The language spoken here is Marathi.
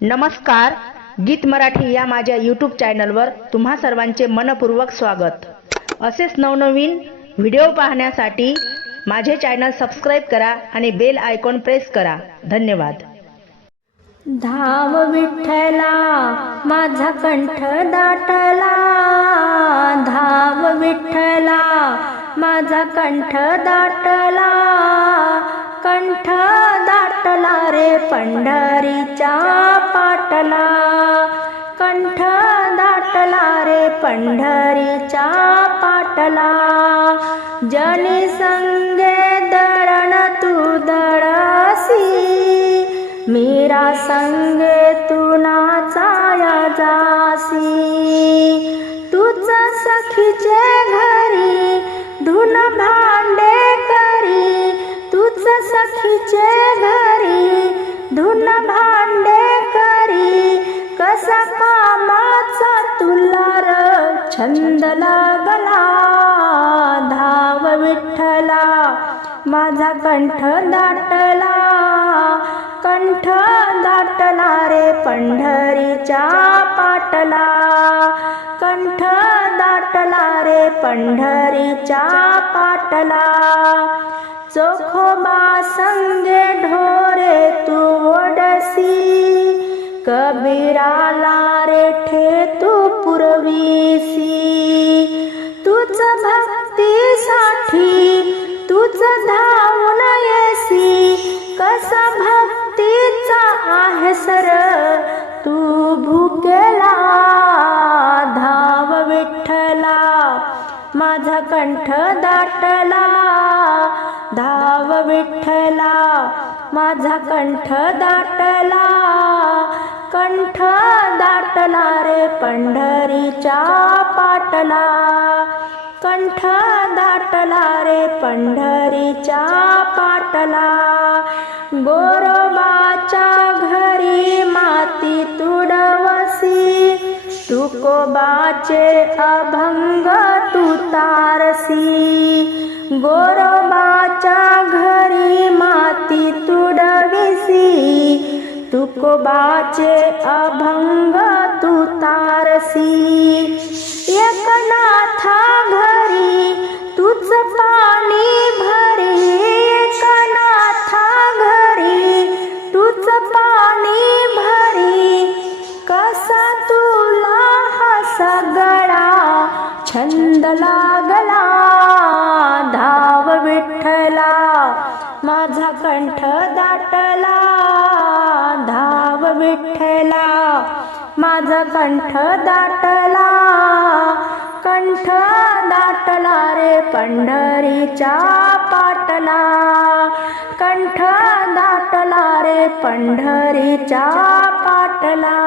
नमस्कार गीत मराठी या माझ्या यूट्यूब चॅनलवर तुम्हा सर्वांचे मनपूर्वक स्वागत. असेच नवनवीन व्हिडिओ पाहण्यासाठी माझे चॅनल सबस्क्राईब करा आणि बेल आयकॉन प्रेस करा. धन्यवाद. धाव विठ्ठला माझा कंठ दाटला. धाव विठ्ठला माझा कंठ दाटला. कंठ पाटला रे पंढरीच्या पाटला. कंठ दाटला रे पंढरीच्या पाटला. जनी संगे दळण तू दळसी. मीरा संगे तू नाचाया जासी. तुझ सखीचे घरी धुन भांडे करी. तुझ सखीचे घरी धुन भांडे करी कसा कामाचा तुला र छंद लागला. धाव विठ्ठला माझा कंठ दाटला. कंठ दाटला रे पंढरीच्या पाटला. कंठ दाटला रे पंढरीच्या पाटला. चोखोबा संग कबीराला रेठे तू पुरवीसी. तुझ भक्तीसाठी तुझ धावून येसी. कसा भक्तीचा आहे सर तू भुकेला धाव विठ्ठला. माझा कंठ दाटला धाव विठ्ठला. माझा कंठ दाटला कंठ दाटला रे पंढरीच्या पाटला. कंठ दाटला रे पंढरीच्या पाटला. गोरोबाच्या घरी माती तुडवसी तुकोबाचे अभंग तू तारसी तुकोबाचे अभंग तू तारसी। एकनाथा घरी तुझ पाणी भरी। एकनाथा घरी तुझ पाणी भरी। कसा तुला हा सगळा छंद लागला। विठ्ठला माझा कंठ दाटला. कंठ दाटला रे पंढरीच्या पाटला. कंठ दाटला रे पंढरीच्या पाटला.